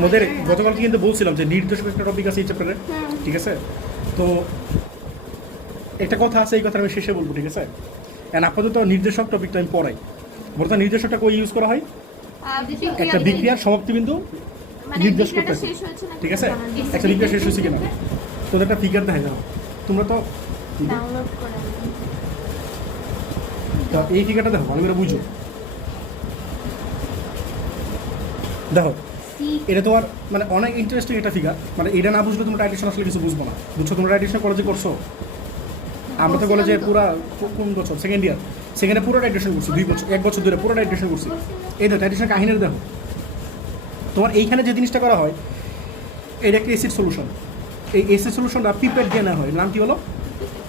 তোমাদের গতকালকে কিন্তু বলছিলাম যে নির্দেশক একটা টপিক আছে এই চ্যাপ্টারে, ঠিক আছে? তো একটা কথা আছে, এই কথা আমি শেষে বলবো, ঠিক আছে? অ্যান্ড আপাতত নির্দেশক টপিকটা আমি পড়াই। বলতে নির্দেশকটা কই ইউজ করা হয়? একটা বিক্রিয়ার সমাপ্তি বিন্দু নির্দেশ করতে, ঠিক আছে? একটা বিক্রিয়া শেষ হয়েছে কিনা তোদের একটা ফিগার দেখা যাও। তোমরা তো এই ফিগারটা দেখো, ভালো করে বুঝো। দেখো এটা তোমার মানে অনেক ইন্টারেস্টিং একটা ফিগার, মানে এটা না বুঝলে তোমরা টাইটেশন আসলে কিছু বুঝবো না, বুঝছো? তোমরা টাইটেশন কলেজে করছো, আমরা তো কলেজে পুরো কোন বছর সেকেন্ড ইয়ার, সেকেন্ডে পুরো টাইটেশন করছি, 2 বছর 1 বছর ধরে পুরো টাইটেশন করছি। এই দেখো টাইটেশন কাহিনীর দেখো, তোমার এইখানে যে জিনিসটা করা হয় এটা একটা এসিড সলিউশন। এই এসিড সলিউশনটা পিপেট দিয়ে নেওয়া হয়, নাম কি হলো?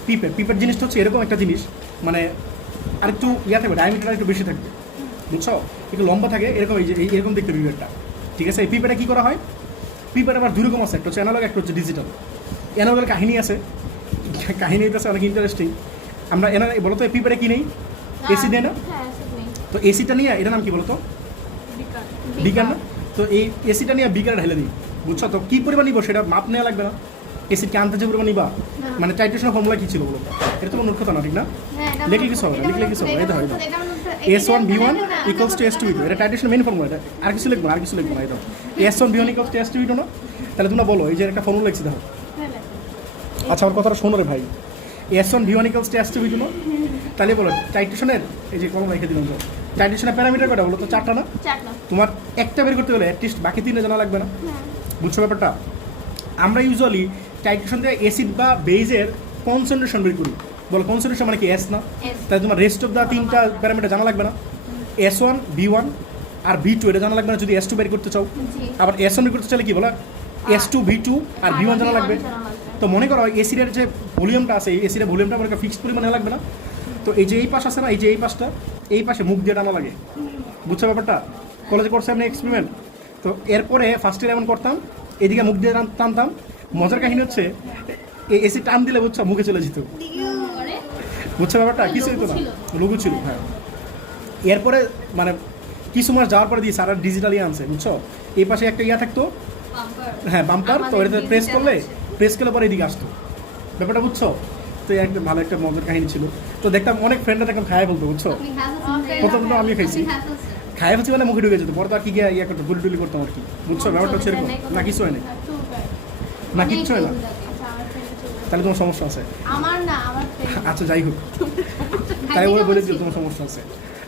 পিপেট। পিপেট জিনিসটা হচ্ছে এরকম একটা জিনিস, মানে আরেকটু ইয়া থাকবে, ডায়ামিটার একটু বেশি থাকবে, বুঝছো? একটু লম্বা থাকে এরকম, এই যে এরকম দেখতে পিপেটটা, ঠিক আছে? এই পিপেটে কী করা হয়? পিপেট আবার দুই রকম আছে, একটা হচ্ছে অ্যানালগ, একটা হচ্ছে ডিজিটাল। অ্যানালগের কাহিনী আছে, কাহিনী আছে অনেক ইন্টারেস্টিং। আমরা বলো তো এই পিপেটে কী নেই? এসি নেই না? তো এসিটা নিয়ে এটার নাম কি বলো তো? বিকার না? তো এই এসিটা নিয়ে বিকারে ঢেলে দিই, বুঝছো? তো কী পরিমাণ নিব সেটা মাপ নেওয়া লাগবে না? এসিডকে আনতে যে পরিমাণ নিবা, মানে টাইট্রেশনের ফর্মুলা কী ছিল বলো তো? এটা তো নোট কথা না, ঠিক না? লিখলে কিছু হবে না, লিখলে কিছু হবে না। এটা হয় না S1V1 ইকুয়ালস টু S2V2, এটা টাইট্রেশনের মেইন ফর্মুলা। এটা আর কিছু লিখবো না, আর কিছু লিখবো না। এটা S1V1 ইকুয়ালস টু S2V2 না? তাহলে তোমরা বলো, এই যে একটা ফর্মুলা লিখছি দেখো। আচ্ছা আমার কথাটা শোনো রে ভাই, S1V1 ইকুয়ালস টু S2V2 না? তাহলে বলো টাইট্রেশনের, এই যে কলম রেখে দিলাম তো, টাইট্রেশনের প্যারামিটার কয়টা বলো তো? 4টা না? তোমার একটা বের করতে হলে অ্যাটলিস্ট বাকি 3টা জানা লাগবে না? বুঝছো ব্যাপারটা? আমরা ইউজুয়ালি টাইট্রেশন দিয়ে অ্যাসিড বা বেজের কনসেন্ট্রেশন বের করি। বলো কনসেন্ট্রেশন মানে কি? এস না? তাই তোমার রেস্ট অফ দ্য 3টা প্যারামিটার জানা লাগবে না? S1 V1 আর V2 এটা জানা লাগবে না যদি S2 বের করতে চাও। আবার S1 বের করতে চাইলে কি বলো? S2 V2 আর V1 জানা লাগবে। তো মনে করো এসিডের যে ভলিউমটা আছে, এই এসিডের ভলিউমটা আমার ফিক্সড পরিমাণে লাগবে না? তো এই যে এই পাশ আছে না, এই যে এই পাশটা, এই পাশে মুখ দিয়ে টানা লাগে, বুঝছো ব্যাপারটা? কলেজে করছে আমি এক্সপেরিমেন্ট। তো এরপরে ফার্স্ট ইয়ার এমন করতাম, এদিকে মুখ দিয়ে টানতাম। মজার কাহিনী হচ্ছে এই এসি টান দিলে বুঝছো মুখে চলে যেত, বুঝছো ব্যাপারটা? কিছু হতো না, লঘু ছিল। হ্যাঁ, এরপরে মানে কিছু মাস যাওয়ার পরে দিয়ে সারা ডিজিটালি আনছে, বুঝছো? এই পাশে একটা ইয়া থাকতো, হ্যাঁ বাম্পার, তো এটাতে প্রেস করলে পরে এদিকে আসতো, ব্যাপারটা বুঝছো? তো একটা ভালো একটা মজার কাহিনী ছিল। তো দেখতাম অনেক ফ্রেন্ডরা দেখতাম খায় বলতো, বুঝছো? প্রথম তো আমি খাইছি, খাই হচ্ছে মানে মুখে ঢুকে যেত, পরে তো আর কি গিয়ে ইয়া করতো, গুলি টুলি করতাম আর কি, বুঝছো? ব্যাপারটা হচ্ছে এরকম না, কিছু হয় না, না কিচ্ছু হয় না। তাহলে তোমার সমস্যা আছে? আচ্ছা যাই হোক, তাই ওরা বলে দিল তোমার সমস্যা আছে।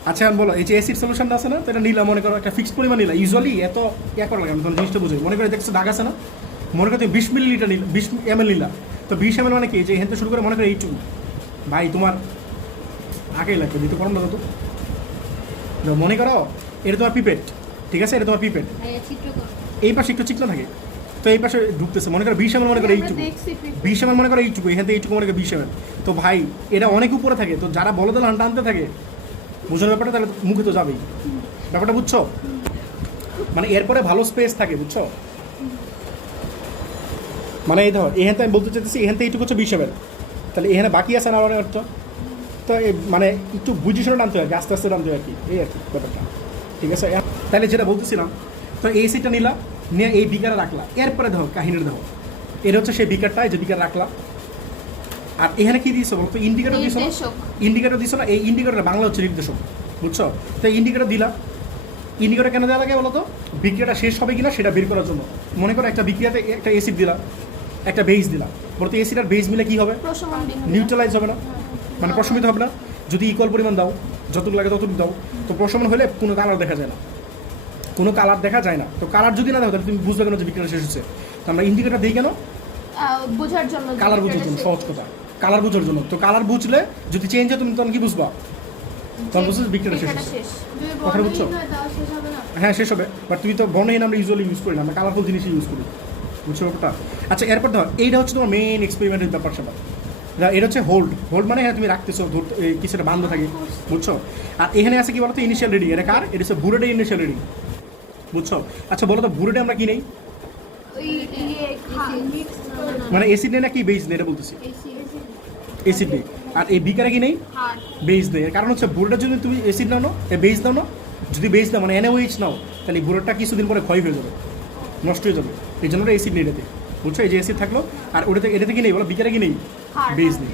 আচ্ছা আমি বলো, এই যে অ্যাসিড সলিউশনটা আছে না, তো এটা নিলাম, মনে করো একটা ফিক্সড পরিমাণ নিলাম। ইউজুয়ালি এত ইয়া করা লাগে, আমি তোমার জিনিসটা বুঝাই। মনে করে দেখছো দাগ আছে না, মনে করো তুমি 20 মিলিলিটার নিলাম, 20 ml নিলাম। তো 20 ml মানে কি, যে এখান থেকে শুরু করে মনে করো এইটুকু, ভাই তোমার আগেই লাগবে, দিতে পারো না তো? মনে করো এটা তোমার পিপেট, ঠিক আছে? এটা তোমার পিপেট, এই পাশে একটু চিকনা থাকে, তো এই পাশে ঢুকতেছে। মনে করো 20 ml, মনে করো এইটুকু 20 ml, মনে করো এইটুকু, এখান থেকে এইটুকু মনে করো 20 ml। তো ভাই এটা অনেক উপরে থাকে, তো যারা বলো তাহলে টানতে থাকে, বুঝো ব্যাপারটা? তাহলে মুখে তো যাবেই, ব্যাপারটা বুঝছো? মানে এরপরে ভালো স্পেস থাকে, বুঝছো? মানে এই ধর এখান থেকে আমি বলতে চাইতেছি, এখান থেকে এইটুকু হচ্ছে 20 ml, তাহলে এখানে বাকি আছে না অনেক অর্থ। তো মানে একটু বুঝে শুনে টানতে হয়, আস্তে আস্তে টানতে হয় আর কি, এই আর কি ব্যাপারটা, ঠিক আছে? তাহলে যেটা বলতেছিলাম, তো এই সিটটা নিলাম, নিয়ে এই বিকারে রাখলাম। এরপরে দেখো কাহিনীর দেখো, এটা হচ্ছে সেই বিকারটা, যে বিকার রাখলাম। আর এখানে কি দিয়েছো বলতো? ইন্ডিকেটর দিয়েছো না? ইন্ডিকেটর দিয়েছো না? এই ইন্ডিকেটর বাংলা হচ্ছে নির্দেশক, বুঝছো? তো ইন্ডিকেটর দিলাম। ইন্ডিকেটর কেন দেওয়া লাগে বলো তো? বিক্রিয়াটা শেষ হবে কিনা সেটা বের করার জন্য। মনে করো একটা বিক্রিয়াতে একটা অ্যাসিড দিলাম, একটা বেস দিলাম, বলতো অ্যাসিড আর বেস মিলে কী হবে? নিউট্রালাইজ হবে না, মানে প্রশমিত হবে না? যদি ইকুয়াল পরিমাণ দাও, যতটুকু লাগে ততটুকু দাও, তো প্রশমন হলে কোনো কালার দেখা যায় না, কোনো কালার দেখা যায় না। তো কালার যদি না দাও তাহলে তুমি বুঝবে কেন যে বিক্রিয়া শেষ হচ্ছে? তো আমরা ইন্ডিকেটর দিই কেন? বোঝার জন্য, কালার বোঝার জন্য, সহজ কথা, কালার বোঝার জন্য। তো কালার বুঝলে যদি চেঞ্জ হয় তুমি তখন কি বুঝবা? তখন বুঝছো বিক্রিয়া শেষ হচ্ছে, কথা বুঝছো? হ্যাঁ শেষ হবে, বাট তুমি তো বর্ণহীন আমরা ইউজুয়ালি ইউজ করি না, আমরা কালারফুল জিনিসই ইউজ করি, বুঝছো ব্যাপারটা? আচ্ছা এরপর ধর এইটা হচ্ছে তোমার মেইন এক্সপেরিমেন্টের ব্যাপার স্যাপার। এটা হচ্ছে হোল্ড। হোল্ড মানে হ্যাঁ তুমি রাখতেছো, কিছুটা বান্ধ থাকে, বুঝছো? আর এখানে আছে কি বলতো? Initial reading. এটা কার? এটা হচ্ছে বুরেডে ইনিশিয়াল রিডিং, বুঝছো? আচ্ছা বলো তো বুরেডে আমরা কি নেই? মানে অ্যাসিড নেই নাকি বেস নেই, এটা বলতেছি। অ্যাসিড নেই। আর এই বিকারে কি নেই? বেস নেই। কারণ হচ্ছে বুরেডে যদি তুমি অ্যাসিড নাও না, বেস দাও না, যদি বেস দাও মানে NaOH নাও, তাহলে বুরেডটা কিছুদিন পরে ক্ষয় হয়ে যাবে, নষ্ট হয়ে যাবে। এই জন্য ওটা অ্যাসিড নেই এটাতে, বুঝছো? এই যে অ্যাসিড থাকলো, আর ওটাতে এটাতে কি নেই বলো, বিকারে কি নেই, হার বেজ নেই।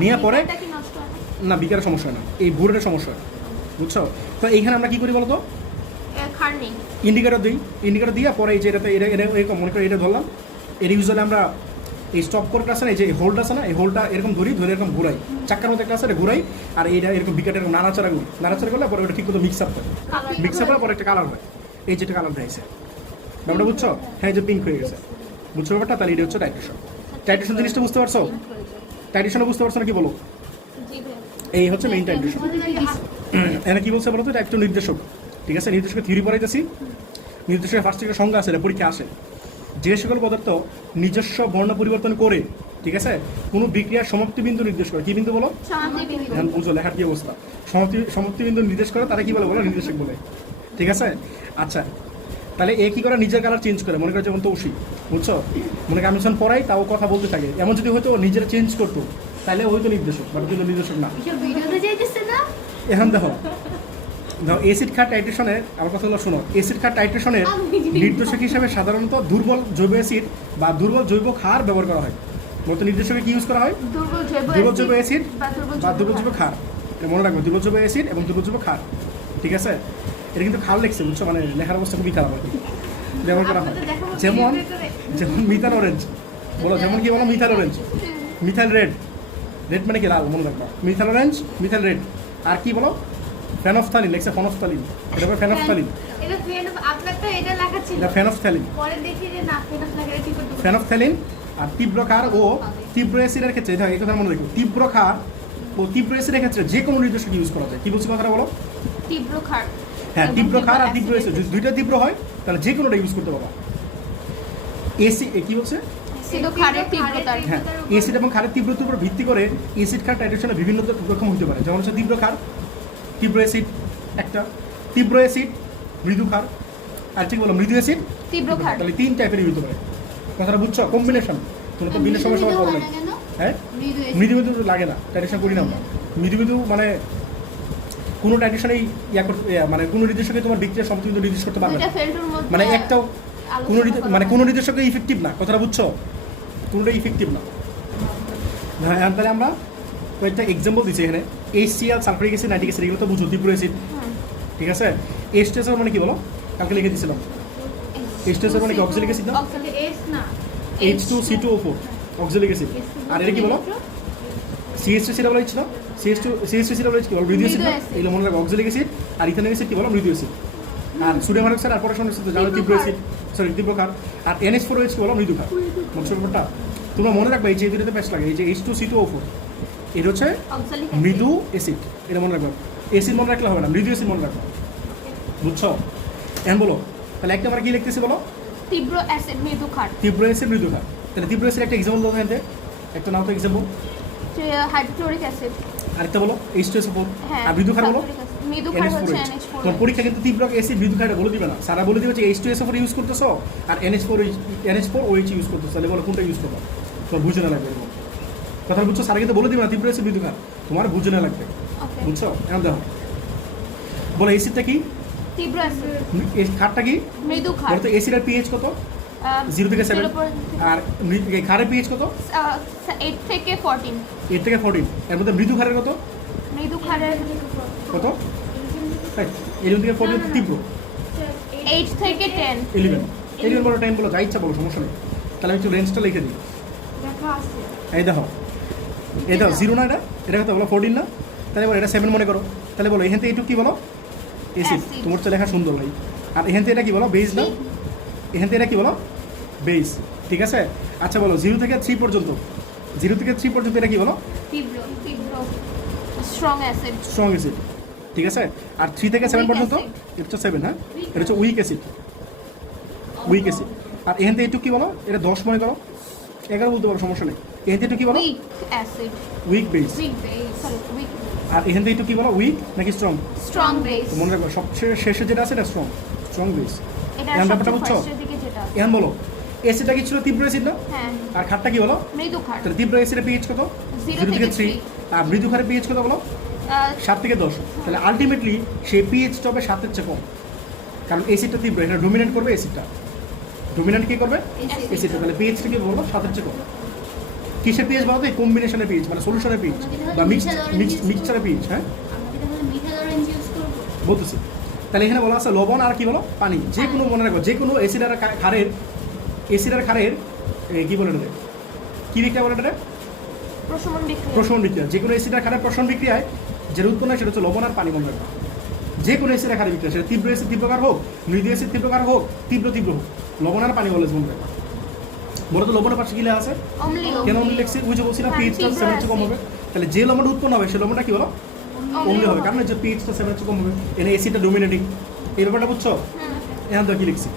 নেওয়ার পরে কি নষ্ট হয় না? না, বিকারের সমস্যা হয় না, এই বোর্ডের সমস্যা হয়, বুঝছো? তো এইখানে আমরা কি করি বলো তো, খার নেই। ইন্ডিকেটর দিই, ইন্ডিকেটর দিয়ে পরে এই যে এটাতে এটা এটা এরকম মনে করি এটা ধরলাম, এর ইউজুয়ালি আমরা এই স্টপ কোডটা আছে না, এই যে হোল্ড আছে না, এই হোল্ডটা এরকম ধরি, ধরে এরকম ঘুরাই, চাক্কার মধ্যে একটা আছে এটা ঘুরাই, আর এইটা এরকম বিকাট এরকম নাড়াচাড়া করি, নাড়াচাড়া করলে পরে ওটা ঠিক মতো মিক্স আপ করে, মিক্স আপ করার পরে একটা কালার হয়, এই যেটা কালার হয়েছে ব্যাপারটা, বুঝছো? হ্যাঁ, যে পিঙ্ক হয়ে গেছে, বুঝছো ব্যাপারটা? তাহলে এটা হচ্ছে টাইট্রেশন। টাইট্রেশন জিনিসটা বুঝতে পারছো? টাইট্রেশনও বুঝতে পারছো না কি বলো? জি ভাই। এই হচ্ছে মেইন টাইট্রেশন। এখানে কি বলছে বলো তো, এটা একটু নির্দেশক, ঠিক আছে? নির্দেশকের থিওরি পড়াইতেছি। নির্দেশকের ফার্স্ট একটা সংজ্ঞা আছে, এটা পরীক্ষা আসে, যে সকল পদার্থ নিজস্ব বর্ণ পরিবর্তন করে, ঠিক আছে, কোনো বিক্রিয়ার সমাপ্তি বিন্দু নির্দেশ করে, কি বিন্দু বলো? সমাপ্তিবিন্দু। এখন বুঝো লেখার কি অবস্থা। সমাপ্তি বিন্দু নির্দেশ করে তারা কি বলে বলো? নির্দেশক বলে, ঠিক আছে? আচ্ছা, তাহলে এ কি করে, নিজের কালার চেঞ্জ করে, মনে করে যেমন তৌসি, বুঝছো? মনে করে আমি যখন পড়াই তাও কথা বলতে থাকে, এমন যদি হয়তো ও নিজেরা চেঞ্জ করতো তাহলে হয়তো নির্দেশক, বাট কিন্তু নির্দেশক না। এসব ভিডিওতে যাইতেছে না? এখন দেখো অ্যাসিড ক্ষার টাইট্রেশনের, আমার কথাগুলো শোনো, অ্যাসিড ক্ষার টাইট্রেশনের নির্দেশক হিসেবে সাধারণত দুর্বল জৈব অ্যাসিড বা দুর্বল জৈব ক্ষার ব্যবহার করা হয়। মূলত নির্দেশকে কি ইউজ করা হয়? দুর্বল জৈব অ্যাসিড বা দুর্বল জৈব ক্ষার, এটা মনে রাখবে, দুর্বল জৈব অ্যাসিড এবং দুর্বল জৈব ক্ষার, ঠিক আছে? এটা কিন্তু খাল লিখছে, বুঝছো? মানে লেখার অবস্থা খুবই খারাপ আর কি। ব্যবহার করা হয় যেমন যেমন মিথাল অরেঞ্জ বলো, যেমন কি বলো, methyl orange, methyl red, red মানে কি লাল, মনে রাখবা, মিথাল অরেঞ্জ, মিথাইল রেড। আর কি বলো, ফেনফথ্যালিন, লেখছে ফেনফথ্যালিন, এটা হবে ফেনফথ্যালিন, এটা আপনার তো এটা লেখা ছিল। এটা ফেনফথ্যালিন, পরে দেখি যে না ফেনফ লেখা কি করতে হবে। ফেনফথ্যালিন। আর তীব্র ক্ষার ও তীব্র অ্যাসিডের ক্ষেত্রে, এই কথা মনে রাখো, তীব্র ক্ষার ও তীব্র অ্যাসিডের ক্ষেত্রে যে কোনো নির্দেশক ইউজ করা যায়। কি বলছি কথাটা বলো? তীব্র ক্ষার। হ্যাঁ, তীব্র ক্ষার আর তীব্র অ্যাসিড, যদি দুইটা তীব্র হয় তাহলে যে কোনোটা ইউজ করতে পারবা। এসি কি বলছে? অ্যাসিড ও ক্ষারের তীব্রতা। হ্যাঁ, অ্যাসিড এবং ক্ষারের তীব্রতার উপর ভিত্তি করে অ্যাসিড ক্ষার টাইট্রেশনে বিভিন্ন রকম হতে পারে। যেমন হচ্ছে তীব্র ক্ষার, তীব্র অ্যাসিড একটা, তীব্র অ্যাসিড, মৃদু ক্ষার, আর ঠিক বলো মৃদু অ্যাসিড, তীব্র ক্ষার। তাহলে তিন টাইপেরই হতে পারে। কথাটা বুঝছো? কম্বিনেশন, তোমরা তো ভিন্ন সময় সবাই করো না। হ্যাঁ, মৃদু মৃদু লাগে না, টাইট্রেশন করি না আমরা। মৃদু মৃদু মানে কোনো টাইট্রেশনেই মানে কোনো নির্দেশকে তোমার বিক্রিয়ার সমাপ্তি বিন্দু নির্দেশ করতে পারবে না, এটা ফেল্ডের মধ্যে মানে একটাও মানে কোনো নির্দেশকে ইফেক্টিভ না। কথাটা বুঝছো? কোনোটাই ইফেক্টিভ না। হ্যাঁ, তাহলে আমরা কয়েকটা এক্সাম্পল দিচ্ছি এখানে। HCl, sulphuric acid, nitric acid, এগুলো তো বুঝো, তীব্র অ্যাসিড, ঠিক আছে? H2SO মানে কি বলো? কালকে লিখে দিয়েছিলাম। H2SO মানে কি? অক্সালিক অ্যাসিড না? এস না, H2C2O4 অক্সালিক অ্যাসিড। আর এটা কি বলো? CH3COOH না? CH2COOH কি বলো? মৃদু অ্যাসিড না? এগুলো মনে রাখো, অক্সালিক অ্যাসিড। আর ইথানিক অ্যাসিড কি বলো? মৃদু অ্যাসিড। আর সোডিয়াম হাইড্রোক্সাইড আর পটাশিয়াম হাইড্রোক্সাইড জানো তীব্র অ্যাসিড, সরি তীব্র ক্ষার। আর NH4OH কি বলো? মৃদু ক্ষার। বুঝছো ব্যাপারটা? তোমরা মনে রাখবে, এই যে দুটোতে বেশ লাগে, এই যে H2C2O4 এটা হচ্ছে মৃদু অ্যাসিড, এটা মনে রাখবে। অ্যাসিড মনে রাখলে হবে না, মৃদু অ্যাসিড মনে রাখবে, বুঝছো? এখন বলো, তাহলে একটা আমরা কি লিখতেছি বলো? তীব্র অ্যাসিড মৃদু ক্ষার। তীব্র অ্যাসিড, মৃদু ক্ষার। তাহলে তীব্র অ্যাসিড একটা এক্সাম্পল দাও এখানে, একটা নাও তো এক্সাম্পল। Hydrochloric acid. আরেকটা বলো, H2SO4। হ্যাঁ, আর মৃদু ক্ষার বলো? মৃদু ক্ষার হচ্ছে NH4OH। NH4। তোমার পরীক্ষা কিন্তু তীব্র অ্যাসিড, মৃদু ক্ষারটা বলে দিবে না, সারা বলে দিবে যে H2SO4 ইউজ করতেছো আর NH4OH ইউজ করতেছো, তাহলে বলো কোনটা ইউজ করবো, তোমার বুঝে না লাগবে এরকম। কথা বুঝছো? সারা কিন্তু বলে দিবে না তীব্র অ্যাসিড, মৃদু ক্ষার, তোমার বুঝে না লাগবে, ওকে। বুঝছো? এখন দেখো, বলো অ্যাসিডটা কি, তীব্র অ্যাসিড, ক্ষারটা কি মৃদু ক্ষার। বলো তো? অ্যাসিডের পিএইচ কত? 0 থেকে 7। আর ক্ষারের পিএইচ কত? 8 থেকে 14। 8 থেকে 14। এর মধ্যে মৃদু ক্ষারের কত? মৃদু ক্ষারের কত? 11 থেকে 14 তীব্র, 8 থেকে 10। 11 বলো, 10 বলো, যা ইচ্ছা বলো, সমস্যা নেই। তাহলে আমি একটু রেঞ্জটা লিখে দিই। এই দেখো, 0 না, এটা কত বলো? 14 না? তাহলে বলো এটা 7 মনে করো। তাহলে বলো এখান থেকে এইটুকু কি বলো? অ্যাসিড। Acid। তোমার তো লেখা সুন্দর ভাই। আর এখান থেকে এটা কি বলো? বেস না? এখান থেকে এটা কি বলো? বেস, ঠিক আছে? আচ্ছা বলো 0 থেকে 3 পর্যন্ত, 0 থেকে 3 পর্যন্ত এটা কি বলো? তীব্র স্ট্রং অ্যাসিড। স্ট্রং অ্যাসিড, ঠিক আছে? আর 3 থেকে 7 Weak পর্যন্ত acid। এটা হচ্ছে 7, হ্যাঁ, এটা হচ্ছে উইক অ্যাসিড, উইক অ্যাসিড। আর এখান থেকে এইটুকু কি বলো? এটা 10 মনে করো, 11 বলতে পারো, সমস্যা নেই। এখান থেকে একটু কি বলো? Weak acid. Weak base. Weak base, sorry weak. আর এখান থেকে একটু কি বলো? উইক নাকি স্ট্রং? Strong base. মনে রাখবো সবচেয়ে শেষে যেটা আছে এটা স্ট্রং, স্ট্রং বেস। এটা এখন ব্যাপারটা সবচেয়ে বুঝছো? ফার্স্টের দিকে যেটা আছে। এখন বলো অ্যাসিডটা কি ছিল? তীব্র অ্যাসিড না? হ্যাঁ, আর ক্ষারটা কি বলো? মৃদু ক্ষার। তাহলে তীব্র অ্যাসিডের পিএইচ কত? 0 থেকে 3। আর মৃদু ক্ষারের পিএইচ কত বলো? 7 থেকে 10। তাহলে আলটিমেটলি সেই পিএইচটা হবে 7-এর চেয়ে কম, কারণ অ্যাসিডটা তীব্র, এটা ডোমিনেট করবে অ্যাসিডটা। ডমিনেন্ট কি করবে? Acid. অ্যাসিড। তাহলে পিএইচটা কি বলবো? 7-এর চেয়ে কম। কিসের পিএইচ বলতো? এই কম্বিনেশনের পিএইচ, মানে সলিউশনের পিএইচ বা মিক্সচারের পিএইচ। হ্যাঁ, বলতেছি। তাহলে এখানে বলা আছে লবণ আর কি বলো? পানি। যে কোনো মনে রাখো, যে কোনো অ্যাসিড আর ক্ষারের কি বলে এটা? কি বিক্রিয়া বলে এটা? প্রশমন বিক্রিয়া। যে কোনো অ্যাসিড আর ক্ষারের প্রশমন বিক্রিয়ায় যেটা উৎপন্ন হয় সেটা হচ্ছে লবণ আর পানি মনে রাখো। যে কোনো অ্যাসিড আর ক্ষারের বিক্রিয়া, সেটা তীব্র অ্যাসিড তীব্রকার হোক, মৃদু অ্যাসিড তীব্রকার হোক, তীব্র হোক, লবণ আর পানি বলে মনে রাখো। বলো তো লবণের পাশে কি লেখা আছে? কেন অম্ল লিখছি? ওই যে বলছিলাম পিএইচটা 7 এর চেয়ে কম হবে। তাহলে যে লবণটা উৎপন্ন হবে সেই লবণটা কি বলো? অম্ল হবে, কারণ যে পিএইচটা 7 এর চেয়ে কম হবে। এখানে অ্যাসিডটা ডমিনেটিং। এই ব্যাপারটা বুঝছো? এখান থেকে কি লিখছি?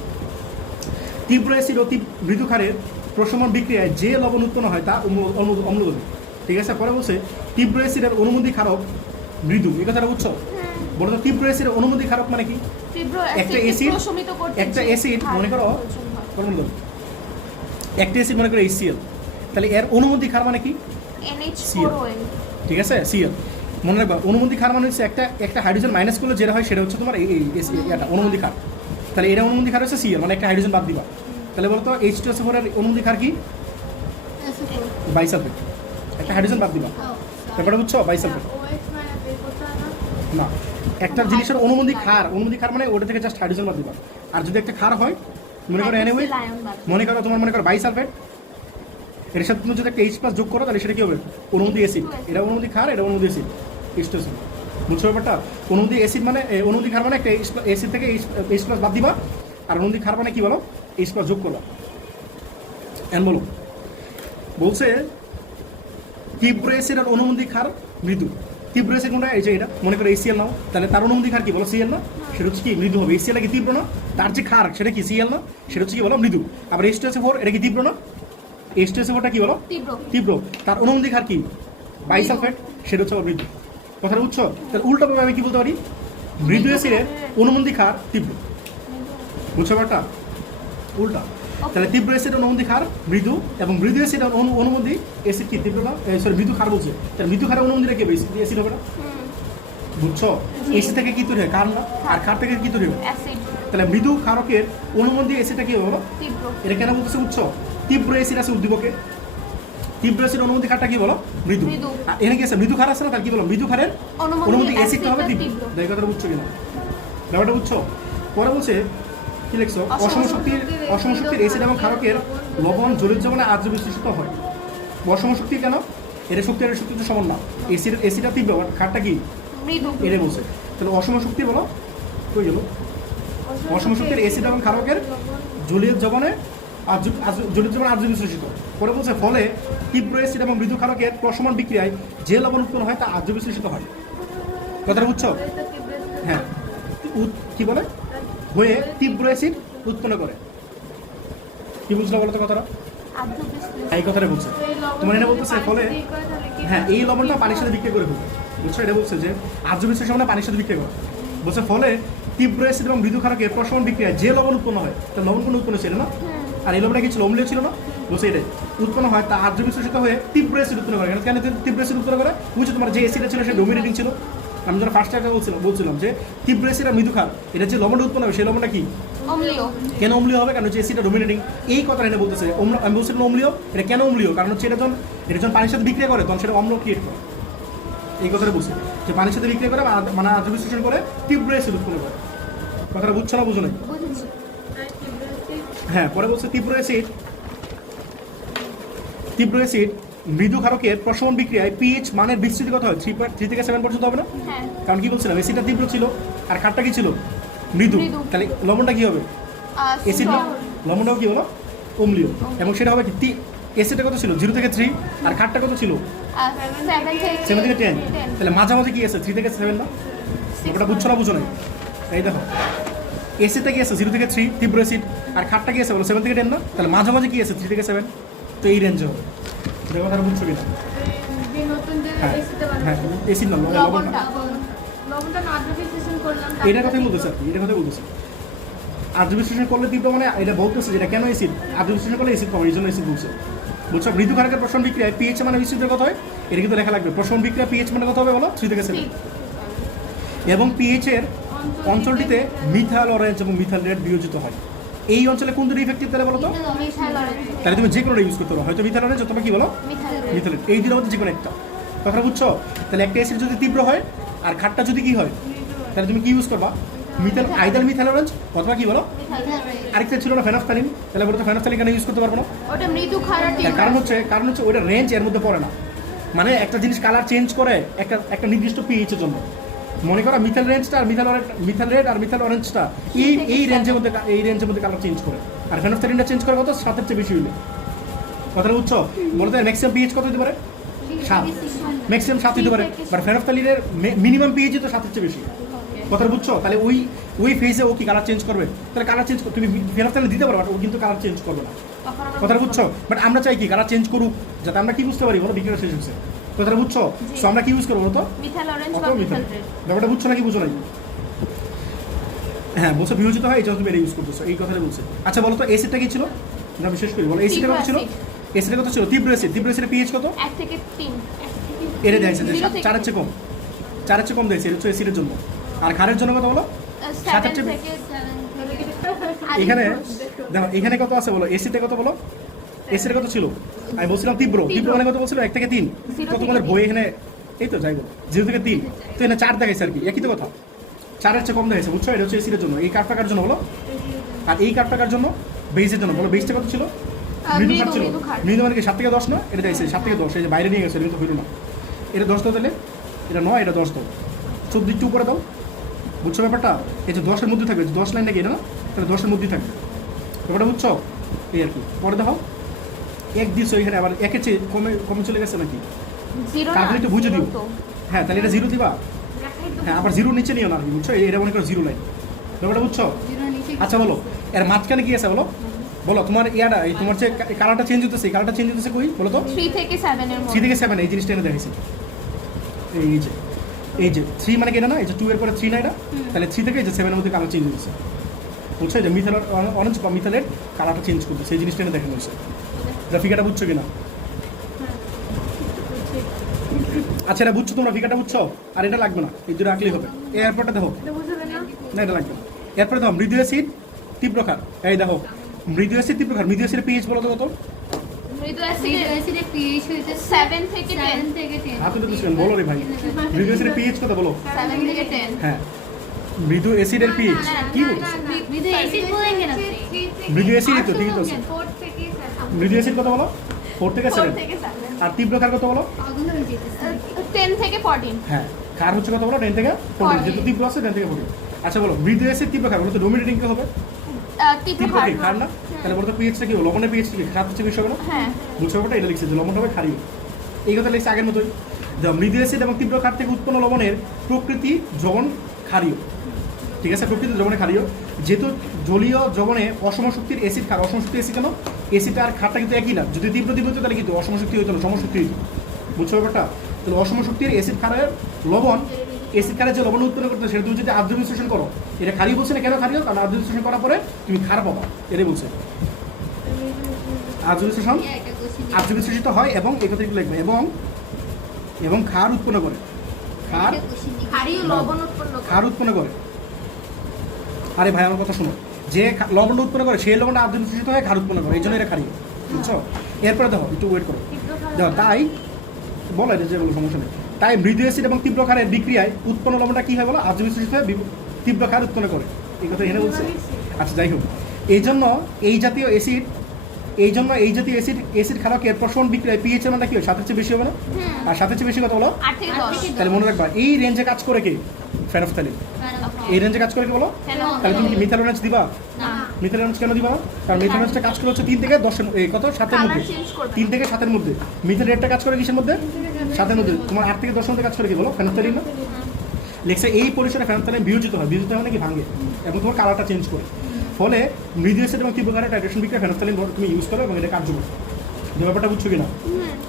তীব্র অ্যাসিড ও মৃদু ক্ষারের প্রশমন বিক্রিয়ায় যে লবণ উৎপন্ন হয় তা অম্লগতি। ঠিক আছে? পরে বলছে তীব্র অ্যাসিডের অনুমতি ক্ষারক মৃদু। এই কথাটা বুঝছো? বলো তো তীব্র অ্যাসিডের অনুমতি ক্ষারক মানে কি? একটা অ্যাসিড মনে করো, একটা অ্যাসিড মনে করো HCl, তাহলে এর অনুমতি ক্ষার মানে কি? NH4ON। ঠিক আছে? Cl। মনে রাখবা অনুমতি ক্ষার মানে হচ্ছে একটা হাইড্রোজেন মাইনাস করলে যেটা হয় সেটা হচ্ছে তোমার এটা অনুমতি ক্ষার। তাহলে এটা অনুমতি ক্ষার হচ্ছে Cl, মানে একটা হাইড্রোজেন বাদ দিবা। তাহলে বলতো H2SO4 এর অনুমতি ক্ষার কি? বাইসালফেট। একটা হাইড্রোজেন বাদ দিবা। ব্যাপারটা বুঝছো? বাইসালফেট না, একটা জিনিসের অনুমতি ক্ষার মানে ওটা থেকে জাস্ট হাইড্রোজেন বাদ দিবা। আর যদি একটা ক্ষার হয়, মনে করো এনিওয়ে, মনে করো বাইসালফেট, এর সাথে তুমি যদি একটা H+ যোগ করো তাহলে সেটা কি হবে? অনুমতি অ্যাসিড। এটা অনুমতি ক্ষার, এটা অনুমতি অ্যাসিড। H2SO। বুঝছো ব্যাপারটা? অনুমতি অ্যাসিড মানে অনুমতি ক্ষার মানে একটা অ্যাসিড থেকে H+ বাদ দিবা, আর অনুমতি ক্ষার মানে কি বলো? H+ যোগ করবা। এন বলো, বলছে তীব্র অ্যাসিডের অনুমতি ক্ষার মৃদু। তীব্র অ্যাসিড কোনটা? এই যে এটা, মনে করো HCl নাও, তাহলে তার অনুমতি ক্ষার কি বলো? Cl না? সেটা হচ্ছে কি? মৃদু হবে। HCl কি তীব্র না? তার যে ক্ষার সেটা কি Cl না? সেটা হচ্ছে কি বলো? মৃদু। আবার H2SO4 এটা কি তীব্র না? H2SO4টা কি বলো? তীব্র। তার অনুমতি ক্ষার কি? বাইসালফেট, সেটা হচ্ছে মৃদু। কথাটা বুঝছো? তাহলে উল্টোভাবে আমি কি বলতে পারি? মৃদু অ্যাসিডের অনুমতি ক্ষার তীব্র। বুঝছো ব্যাপারটা? উল্টা। তাহলে তীব্র অ্যাসিডের অনুমতি ক্ষার মৃদু, এবং মৃদু অ্যাসিডের অনুমতি অ্যাসিড কি তীব্র না? সরি, মৃদু ক্ষার বলছে। তাহলে মৃদু ক্ষারের অনুমতিটা কি হবে? অ্যাসিড হবে না? বুঝছো? অ্যাসিড থেকে কি তৈরি হয়? ক্ষার না? আর ক্ষার থেকে কি তৈরি হয়? তাহলে মৃদু ক্ষারকের অনুমতি অ্যাসিডটা কি হবে বলো? এটা কেন বলতেছে? বুঝছো? তীব্র অ্যাসিড আছে উদ্দীপকে, তীব্র অ্যাসিড অনুমতি ক্ষারটা কি বলো? মৃদু। আর এখানে কি আছে? মৃদু ক্ষার আছে না? তার কি বলো? মৃদু ক্ষারের অনুমতি অ্যাসিডটা হবে তীব্র। এই কথাটা বুঝছো কিনা? ব্যাপারটা বুঝছো? পরে বলছে কি লিখছো? অসম শক্তির অ্যাসিড এবং ক্ষারকের লবণ জলীয় দ্রবণে আর্দ্র বিশ্লেষিত হয়। অসম শক্তি কেন? এর শক্তি আর শক্তি তো সমান না। অ্যাসিডটা তীব্র, ক্ষারটা কি? এটা বলছে। তাহলে অসম শক্তি বলো কই গেল? অসম শক্তির অ্যাসিড এবং ক্ষারকের জলীয় দ্রবণে আর্দ্র বিশ্লেষিত। পরে বলছে ফলে তীব্র অ্যাসিড এবং মৃদু ক্ষারকের প্রশমন বিক্রিয়ায় যে লবণ উৎপন্ন হয় তা আর্দ্র বিশ্লেষিত হয়। কথাটা বুঝছো? হ্যাঁ, কি বলে? হয়ে তীব্র অ্যাসিড উৎপন্ন করে। কি বুঝলো বলো তো কথাটা? এই কথাটা বলছে। তোমার এটা বলতেছে ফলে, হ্যাঁ, এই লবণটা পানির সাথে বিক্রিয়া করে ফেলবে। বুঝছো? এটা বলছে যে আর্দ্র বিশ্লেষণ মানে পানির সাথে বিক্রিয়া করে। বলছে ফলে তীব্র অ্যাসিড এবং মৃদু ক্ষারকের প্রশমন বিক্রিয়ায় যে লবণ উৎপন্ন হয়, তার লবণ কোনো উৎপন্ন ছিল না? আর এই লবণটা কি ছিল? অম্লীয় ছিল না? বলছে এটাই উৎপন্ন হয় তা আর্দ্র বিশ্লেষিত হয়ে তীব্র অ্যাসিড উৎপন্ন করে। কেন তীব্র অ্যাসিড উৎপন্ন করে? বুঝছো? তোমার যে অ্যাসিডটা ছিল সে ডোমিনেটিং ছিল। আমি যখন ফার্স্ট টাইম বলছিলাম যে তীব্র অ্যাসিড আর মৃদু ক্ষার, এটা যে লবণটা উৎপন্ন হবে সেই লবণটা কি? অম্লীয়। কেন অম্লীয় হবে? কারণ হচ্ছে অ্যাসিডটা ডোমিনেটিং। এই কথাটা এনে বলতেছে। আমি বলছিলাম অম্লীয়, এটা কেন অম্লীয়? কারণ হচ্ছে এটা যখন পানির সাথে বিক্রিয়া করে তখন সেটা অম্ল ক্রিয়েট করে। এই কথাটা বলছে যে পানির সাথে বিক্রিয়া করে, মানে আর্দ্র বিশ্লেষণ করে তীব্র অ্যাসিড উৎপন্ন করে। কথাটা বুঝছো না? বুঝো নাই? হ্যাঁ, পরে বলছে তীব্র অ্যাসিড মৃদু ক্ষারকের প্রশমন বিক্রিয়ায় পিএইচ মানের বিস্তৃতি কত হয়? 3 থেকে 7 পর্যন্ত হবে না? কারণ কি বলছিলাম? অ্যাসিডটা তীব্র ছিল আর ক্ষারটা কি ছিল? মৃদু। তাহলে লবণটা কি হবে? অ্যাসিড না? লবণটাও কি হলো? অম্লীয়। এবং সেটা হবে কি? অ্যাসিডটা কত ছিল? 0 থেকে 3, আর ক্ষারটা কত ছিল? 7 থেকে 10। তাহলে মাঝামাঝি কি আছে? 3 থেকে 7 না? ওটা বুঝছো না? বুঝো নাই? এই দেখো, অ্যাসিডটা কি আছে? 0 থেকে 3 তীব্র অ্যাসিড, আর ক্ষারটা কি আছে বলো? 7 থেকে 10 না? তাহলে মাঝামাঝি কি আছে? 3 থেকে 7। তো এই রেঞ্জে হবে। দেখো তারা বুঝছো কিনা? হ্যাঁ, অ্যাসিড না, লবণ না। এটার কথাই বলতেছে আর কি, এটার কথাই বলতেছে। আর্দ্র বিশ্লেষণ করলে তীব্র মানে এটা বলতেছে যেটা কেন অ্যাসিড, আর্দ্র বিশ্লেষণ করলে অ্যাসিড পাবো, এই জন্য অ্যাসিড বলছে। বুঝছো? মৃদু ক্ষারকের প্রশমন বিক্রিয়ায় পিএইচ মানে বিস্তৃতির কত হয়? এটা কিন্তু লেখা লাগবে। প্রশমন বিক্রিয়া পিএইচ মানে কত হবে বলো? 3 থেকে 7। এবং পিএইচ এর অঞ্চলটিতে মিথাইল অরেঞ্জ এবং মিথাইল রেড বিয়োজিত হয়। এই অঞ্চলে কোন দুটো ইফেক্টিভ তাহলে বলো তো? মিথাইল অরেঞ্জ তাহলে তুমি যে কোনো ইউজ করতে পারো, হয়তো মিথাইল অরেঞ্জ অথবা কি বলো মিথাইল মিথাইল, এই দুটোর মধ্যে যে কোনো একটা। কথা বুঝছো? তাহলে একটা অ্যাসিড যদি তীব্র হয় আর খাটটা যদি কি হয়, তাহলে তুমি কি ইউজ করবা? মিথাইল, আইদার মিথাইল অরেঞ্জ অথবা কি বলো আরেকটা ছিল না ফেনফথ্যালিন, তাহলে বলো তো ফেনফথ্যালিন কেন ইউজ করতে পারবো না? ওটা মৃদু খারাপ তার কারণ হচ্ছে ওইটা রেঞ্জ এর মধ্যে পড়ে না। মানে একটা জিনিস কালার চেঞ্জ করে একটা নির্দিষ্ট পিএইচ এর জন্য। মনে করো মিথাইল রেঞ্জটা আর মিথাইল রেড আর মিথাইল অরেঞ্জটা এই রেঞ্জের মধ্যে কালার চেঞ্জ করে, আর ফেনফথ্যালিনটা চেঞ্জ করে কত? 7-এর চেয়ে বেশি হইলে। কথাটা বুঝছো? বলতে ম্যাক্সিমাম পিএইচ কত হতে পারে? 7, ম্যাক্সিমাম 7 হতে পারে, বাট ফেনফথ্যালিনের মিনিমাম পিএইচ তো 7-এর চেয়ে বেশি। কথাটা বুঝছো? তাহলে ওই ফেজে ও কি কালার চেঞ্জ করবে? তাহলে কালার চেঞ্জ তুমি ফেনফথ্যালিন দিতে পারো, বাট ও কিন্তু কালার চেঞ্জ করবে না। কথাটা বুঝছো? বাট আমরা চাই কি কালার চেঞ্জ করুক, যাতে আমরা কি বুঝতে পারি বলো বিক্রিয়া শেষ হচ্ছে। কথাটা বুঝছো? সো আমরা কি ইউজ করবো বলো তো? মিথাইল অরেঞ্জ বা অথবা মিথাইল মিথাইল। রেড। ব্যাপারটা বুঝছো নাকি বুঝো নাই? হ্যাঁ বলছো বিয়োজিত হয়, এই জন্য তুমি এটা ইউজ করতেছো, এই কথাটা বলছে। আচ্ছা বলো তো এসিডটা কি ছিল? না বিশেষ করে বলো এসিডটা কত ছিল? এসিডটা কত ছিল? তীব্র এসিডের পিএইচ কত? 1 থেকে 3 এটা দিয়েছে যে 4-এর চেয়ে কম, 4-এর চেয়ে কম দিয়েছে, এটা হচ্ছে এসিডের জন্য। আর ক্ষারের জন্য কত বলো? 7 থেকে থেকে এখানে দেখো এখানে কত আছে বলো? এসিতে কত বলো? এসিতে কত ছিল? আমি বলছিলাম তীব্র মানে কত বলছিল? 1 থেকে 3। তো তোমাদের বই এখানে এই তো যাই বলো 0 থেকে 3, তো এখানে 4 দেখাইছে আর কি, একই তো কথা। 4-এর চেয়ে কম দেখাইছে, বুঝছো? এটা হচ্ছে এসিডের জন্য। এই কার্ভ টাকার জন্য বলো, আর এই কার্ভ টাকার জন্য বেসের জন্য বলো। বেসটা কত ছিল? মৃদু খার ছিল। মৃদু মানে কি 7 থেকে 10 না? এটা দিয়েছে 7 থেকে 10, এই যে বাইরে নিয়ে গেছে, এটা তো হইল না। এটা 10 দাও তাহলে, এটা 9, এটা 10 দাও, 14 একটু উপরে দাও। বুঝছো ব্যাপারটা? এই যে 10-এর মধ্যে থাকবে, 10 লাইন নাকি এটা না? তাহলে 10-এর মধ্যেই থাকবে, ব্যাপারটা বুঝছো? এই আর কি। পরে দেখো 1 দিছো এখানে, আবার 1-এর চেয়ে কমে চলে গেছে নাকি? 0 তাহলে একটু বুঝে দিও। হ্যাঁ তাহলে এটা 0 দিবা। হ্যাঁ আবার 0 নিচে নিও না, বুঝছো? এটা মনে করো 0 লাইন, ব্যাপারটা বুঝছো? আচ্ছা বলো এর মাঝখানে কি আছে বলো? বলো তোমার ইয়াটা এই তোমার যে কালারটা চেঞ্জ হতেছে, এই কালারটা চেঞ্জ হতেছে কই বলো তো? 3 থেকে 7 এর 3 মধ্যে। থেকে 7 এই জিনিসটা এনে দেখাইছে। এই যে 3 মানে কি এটা না? এই যে 2 এর পরে 3 না এটা? তাহলে 3 থেকে এই যে 7 এর মধ্যে কালার চেঞ্জ হচ্ছে, বুঝছো? যে মিথাইল অরেঞ্জ বা মিথাইলের কালারটা চেঞ্জ করতে সেই জিনিসটা এনে দেখানো হয়েছে। ফিগারটা বুঝছো কিনা? আচ্ছা এটা বুঝছো তোমরা? ফিগারটা বুঝছো? আর এটা লাগবে না, এই দুটো রাখলেই হবে। এরপরটা দেখো, না এটা লাগবে না। এরপরে দেখো মৃদু অ্যাসিড তীব্র ক্ষার। এই দেখো মৃদু অ্যাসিড তীব্র ক্ষার, মৃদু অ্যাসিডের পিএইচ বলো তো কত? মৃদু অ্যাসিডের pH হইছে 7 থেকে 10 হাতে তো দিচ্ছেন, বলো রে ভাই। মৃদু অ্যাসিডের পিএইচ কত বলো? 7 থেকে 10 হ্যাঁ মৃদু অ্যাসিডের পিএইচ কি বলছো? মৃদু অ্যাসিড বলেंगे না মৃদু অ্যাসিডই তো, ঠিকই তো আছে। 4 থেকে 7 মৃদু অ্যাসিড কত বলো? 4 থেকে 7। 4 থেকে 7 আর তীব্র ক্ষার কত বলো? 10 থেকে 14 হ্যাঁ ক্ষার হচ্ছে কত বলো? 10 থেকে 14, যেহেতু তীব্র আছে 10 থেকে 14। আচ্ছা বলো মৃদু অ্যাসিড তীব্র ক্ষার বলো তো ডোমিনেটিং কি হবে? তীব্র তীব্র ক্ষার কি ক্ষার না? তাহলে বলো তো পিএইচটা কি হবে? লবণের পিএইচটা কি? ক্ষার হচ্ছে বেশি হবে না? হ্যাঁ বুঝছো ব্যাপারটা? এটা লিখছে যে লবণ হবে ক্ষারীয়, এই কথা লিখছে আগের মতোই। মৃদু অ্যাসিড এবং তীব্র ক্ষার থেকে উৎপন্ন লবণের প্রকৃতি যবন ক্ষারীয়, ঠিক আছে? প্রকৃতি যবনে ক্ষারীয়, যেহেতু জলীয় যবনে অসম শক্তির অ্যাসিড ক্ষার। অসম শক্তি অ্যাসিড কেন? অ্যাসিড আর ক্ষারটা কিন্তু একই না। যদি তীব্র হতো তাহলে কিন্তু অসম শক্তি হতো না, সমশক্তি হতো। বুঝছো ব্যাপারটা? তাহলে অসম শক্তির অ্যাসিড ক্ষারের লবণ, অ্যাসিড ক্ষারের যে লবণ উৎপন্ন করতে সেটা তুমি যদি আর্দ্র বিশ্লেষণ করো, এটা ক্ষারীয় বলছে না কেন ক্ষারীয়? কারণ আর্দ্র বিশ্লেষণ করার পরে তুমি ক্ষার পাবা, এটাই বলছে। আর্দ্র বিশ্লেষিত হয় এবং এই কথা একটু লিখবে, এবং ক্ষার উৎপন্ন করে। ক্ষারীয় লবণ উৎপন্ন করে। ক্ষার উৎপন্ন করে। আরে ভাই আমার কথা শোনো, যে লবণটা উৎপন্ন করে সেই লবণটা আর্দ্র বিশ্লেষিত হয়, ক্ষার উৎপন্ন করে, এই জন্য এটা ক্ষারীয়, বুঝছো? এরপরে দেখো একটু ওয়েট করো, দেখো তাই বলো এটা যে বলো সমস্যা নেই। তাই মৃদু অ্যাসিড এবং তীব্র ক্ষারের বিক্রিয়ায় উৎপন্ন লবণটা কি হয় বলো? আর্দ্র বিশ্লেষিত হয়ে তীব্র ক্ষার উৎপন্ন করে, এই কথা এখানে বলছে। আচ্ছা যাই হোক, এই জন্য এই জাতীয় অ্যাসিড ক্ষারকের প্রশমন বিক্রিয়ায় পিএইচ এর মানটা কি হয়? 7-এর চেয়ে বেশি হবে না? আর 7-এর চেয়ে বেশি কত বলো? 8 থেকে 10 তাহলে মনে রাখবা এই রেঞ্জে কাজ করে কে? ফেনফথ্যালিন। এই রেঞ্জে কাজ করে কি বলো? তাহলে তুমি কি মিথাইল অরেঞ্জ দিবা? মিথাইল অরেঞ্জ কেন দিবা না? কারণ মিথাইল অরেঞ্জটা কাজ করে হচ্ছে 3 থেকে 10 এর কত? 7-এর মধ্যে। 3 থেকে 7-এর মধ্যে। মিথাইল রেডটা কাজ করে কিসের মধ্যে? 7-এর মধ্যে। তোমার 8 থেকে 10 এর মধ্যে কাজ করে কি বলো? ফেনফথ্যালিন না? লেখছে এই পরিসরে ফেনফথ্যালিন বিয়োজিত হয় মানে কি ভাঙে, এবং তোমার কালারটা চেঞ্জ করে। ফলে মৃদু অ্যাসিড এবং তীব্র ক্ষারের টাইট্রেশন বিক্রিয়া ফেনফথ্যালিন তুমি ইউজ করো এবং এটা কার্যকর। ব্যাপারটা বুঝছো কিনা?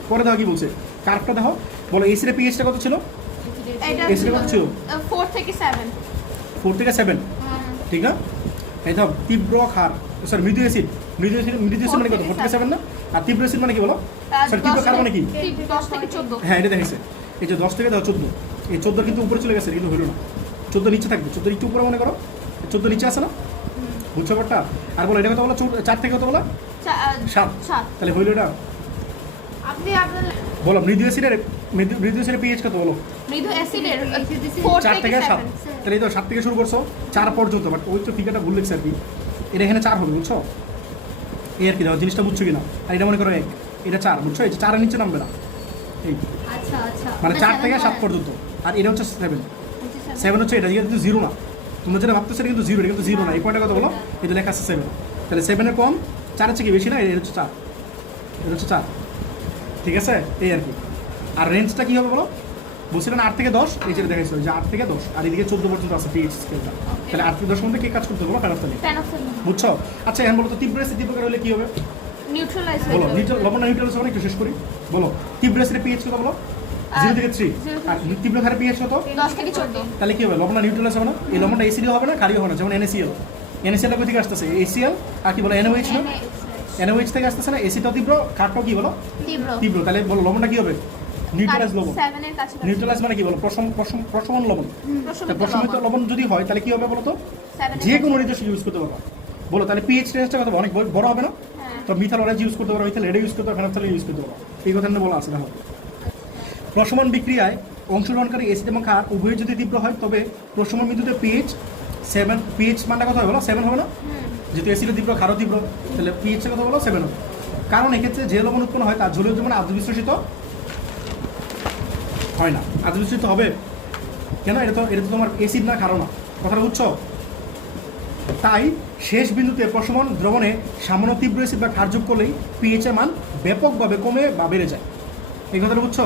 পরে দেখো কি বলছে, কার্ভটা দেখো। বলো এসিডের পিএইচটা কত ছিল? এসিডের কত ছিল? 4 থেকে 7 4 থেকে 7, ঠিক না? এই দাও তীব্র ক্ষার, সরি মৃদু অ্যাসিড মানে কত? 4 থেকে 7 না? আর তীব্র অ্যাসিড মানে কি বলো? সরি তীব্র ক্ষার মানে কি? 10 থেকে 14 হ্যাঁ এটা দেখাইছে, এই যে 10 থেকে দাও 14, এই 14 কিন্তু উপরে চলে গেছে, কিন্তু হলো না। 14 নিচে থাকবে, 14 একটু উপরে মনে করো, 14 নিচে আছে না? বুঝছো ব্যাপারটা? আর বলো এটা কত বলো, 4 থেকে কত বলো, 7। 7 তাহলে হইলো এটা। আপনি আপনার বলো মৃদু অ্যাসিডের পিএইচ কত বলো? মৃদু অ্যাসিডের 4 4 থেকে 7। 7 তাহলে এই তো 7 থেকে শুরু করছো 4 পর্যন্ত, বাট ওই তো ফিগারটা ভুল লিখছে আর কি। এটা এখানে 4 হবে, বুঝছো? এই আর কি, দেখো জিনিসটা বুঝছো কিনা। আর এটা মনে করো 1, এটা 4, বুঝছো? এই যে 4 এর নিচে নামবে না, এই আচ্ছা আচ্ছা মানে 4 থেকে 7 পর্যন্ত। আর এটা হচ্ছে 7 হচ্ছে এটা, কিন্তু 0 না। তোমরা যেটা ভাবতেছো এটা কিন্তু 0, এটা কিন্তু 0 না। এই পয়েন্টটা কত বলো? এই যে লেখা আছে 7। তাহলে 7 এর কম, 4 হচ্ছে কি বেশি না? এটা হচ্ছে 4, এটা হচ্ছে 4। ঠিক আছে, এই আর কি। আর রেঞ্জটা কি হবে বলো? বলছিলেন 8 থেকে 10, এই যে দেখাইছো যে 8 থেকে 10, আর এদিকে 14 পর্যন্ত আছে পিএইচ স্কেলটা। তাহলে 8 থেকে 10 মধ্যে কে কাজ করতে বলো? ফেনফথ্যালিন। বুঝছো? আচ্ছা এখন বলো তো তীব্র অ্যাসিড দীপকার হলে কি হবে? নিউট্রালাইজ বলো লবণ নিউট্রালাইজ হবে, একটু শেষ করি। বলো তীব্র অ্যাসিডের পিএইচ কত বলো? 0 থেকে 3। আর তীব্র ক্ষারের পিএইচ কত? 10 থেকে 14 তাহলে কি হবে? লবণটা নিউট্রালাইজ হবে না? এই লবণটা অ্যাসিডও হবে না, ক্ষারীয় হবে না, যেমন NaCl। NaCl কোথা থেকে আসতেছে? ACl। আর কি বলো? NaOH না? NaOH থেকে আসতেছে না? অ্যাসিডটাও তীব্র, ক্ষারটাও কি বলো? তীব্র। তাহলে বলো লবণটা কি হবে? নিউট্রালাইজ লবণ। 7 এর কাছে নিউট্রালাইজ মানে কি বলো? প্রশমন লবণ। প্রশমিত লবণ যদি হয় তাহলে কি হবে বলো তো? 7 যে কোনো নির্দেশ ইউজ করতে পারবা। বলো তাহলে পিএইচ রেঞ্জটা কত? অনেক বড় হবে না? তো মিথাল অরেঞ্জ ইউজ করতে পারো, মিথাল রেড ইউজ করতে পারো, ফেনফথ্যালিন ইউজ করতে পারো। এই কথা বলা আছে। দেখো প্রশমন বিক্রিয়ায় অংশগ্রহণকারী অ্যাসিড এবং ক্ষার উভয় যদি তীব্র হয় তবে প্রশমন বিন্দুতে পিএইচ 7, পিএইচ মানটা কত হবে বলো? 7 হবে না? যেহেতু অ্যাসিডও তীব্র, ক্ষারও তীব্র, তাহলে পিএইচটা কত বলো? 7 হবে। কারণ এক্ষেত্রে যে লবণ উৎপন্ন হয় তার জলীয় দ্রবণে আদ্র বিশ্লেষিত হয় না। আদ্র বিশ্লেষিত হবে কেন? এটা তো তোমার অ্যাসিড না, ক্ষারও না। কথাটা বুঝছো? তাই শেষ বিন্দুতে প্রশমন দ্রবণে সামান্য তীব্র অ্যাসিড বা ক্ষার যোগ করলেই পিএইচ এর মান ব্যাপকভাবে কমে বা বেড়ে যায়। এই কথাটা বুঝছো?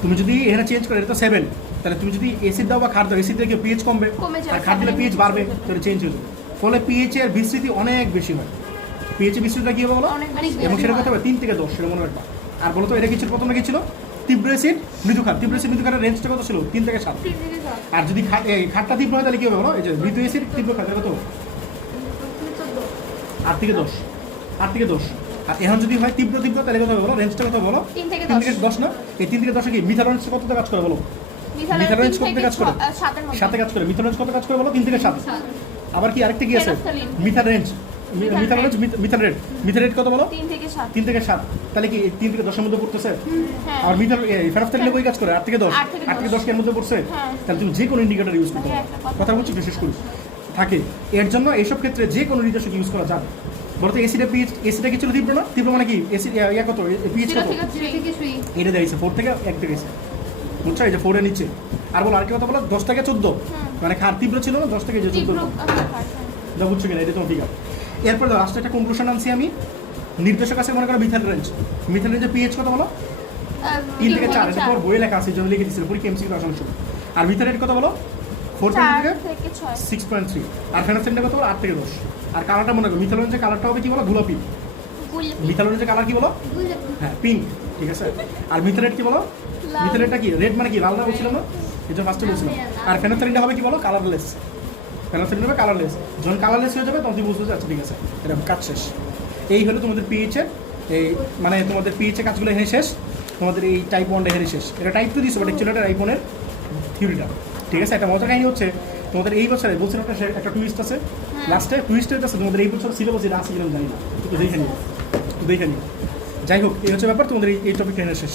তুমি যদি এখানে চেঞ্জ করে, এটা তো 7, তাহলে তুমি যদি অ্যাসিড দাও বা ক্ষার দাও, অ্যাসিড থেকে পিএইচ কমবে, আর ক্ষার দিলে পিএইচ বাড়বে, তাহলে চেঞ্জ হয়ে যাবে। ফলে পিএইচ এর বিস্তৃতি অনেক বেশি হয়। পিএইচ এর বিস্তৃতিটা কি হবে বলো? এবং সেটা কত হবে? 3 থেকে 10, সেটা মনে রাখবা। আর বলো তো এটা কি ছিল? প্রথমে কি ছিল? তীব্র অ্যাসিড মৃদু ক্ষার। তীব্র অ্যাসিড মৃদু ক্ষারের রেঞ্জটা কত ছিল? 3 থেকে 7। আর যদি ক্ষারটা তীব্র হয় তাহলে কি হবে বলো? এই যে মৃদু অ্যাসিড তীব্র ক্ষার কত? 8 থেকে 10, 8 থেকে 10। আর এখন যদি হয় তীব্র তাহলে কত হবে বলো? রেঞ্জটা কত বলো? 3 থেকে 10 না? এই 3 থেকে 10 কি মিথাল রেঞ্জ কততে কাজ করে বলো? মিথাল রেঞ্জ কততে কাজ করে? 7 কাজ করে। মিথাল রেঞ্জ কত কাজ করে বলো? 3 থেকে 7। আবার কি আরেকটা কি আছে? মিথাল রেঞ্জ, মিথাল রেড কত বলো? 3 থেকে 7। তাহলে কি 3 থেকে 10 এর মধ্যে পড়তেছে? আর মিথাল ফেনফথ্যালিন কই কাজ করে? 8 থেকে 10। 8 থেকে 10 এর মধ্যে পড়ছে। তাহলে তুমি যে কোনো ইন্ডিকেটর ইউজ করতে পারো। কথা বলছি, বিশেষ করে থাকে এর জন্য এইসব ক্ষেত্রে যে কোনো নির্দেশক ইউজ করা যাবে। বলতে এসিডের পিএইচ, এসিডটা কি ছিল তীব্র না? তীব্র মানে কি এসিড কত? পিএইচ কত? এটা দেখেছে 4 থেকে 1 থেকে গেছে, বুঝছো? এই যে 4 এর নিচে। আর বলো আরেকটা কথা বলো, 10 থেকে 14, মানে ক্ষার তীব্র ছিল না, 10 থেকে 14, বুঝছো কিনা? এটা তোমার ঠিক আছে। এরপর লাস্টে একটা কনক্লুশন আনছি আমি। নির্দেশক আছে মনে করো মিথাল রেঞ্জের পিএইচ কত বলো? 3 থেকে 4। এটা তোমার বইয়ে লেখা আছে, জন্য লিখে দিচ্ছিল পরীক্ষা এমসিকিউ আসার সময়। আর মিথাল রেট কত বলো? 4 থেকে 6.3। আর ফেনফথ্যালিন কত বলো? 8 থেকে 10। আর কালারটা মনে করো, মিথাল রেঞ্জের কালারটা হবে কি বলো? গোলাপি। মিথাল রেঞ্জের কালার কি বলো? হ্যাঁ, পিঙ্ক। ঠিক আছে। আর মিথাল রেড কি বলো? মিথাল রেডটা কি? রেড মানে কি? লাল না বলছিলাম না? এটা ফার্স্টে বলছিলাম। আর ফেনফথ্যালিনটা হবে কি বলো? কালারলেস। ফেনফথ্যালিন হবে কালারলেস। যখন কালারলেস হয়ে যাবে তখন তুমি বুঝতে আচ্ছা ঠিক আছে, এটা কাজ শেষ। এই হলো তোমাদের পিএইচের, এই মানে তোমাদের পিএইচের কাজগুলো এখানে শেষ। তোমাদের এই টাইপ 1 এখানে শেষ। এটা টাইপ 2 দিয়েছো, বাট অ্যাকচুয়ালি এটা টাইপ 1 এর থিওরিটা। ঠিক আছে। একটা মজার কাহিনী হচ্ছে তোমাদের এই বছরে বলছিলাম একটা টুইস্ট আছে, লাস্টে টুইস্ট হইতেছে তোমাদের এই বছর সিলেবাস এটা আছে কিরকম জানি না, একটু দেখে নিও। যাই হোক, এই হচ্ছে ব্যাপার, তোমাদের এই টপিকটা এখানে শেষ।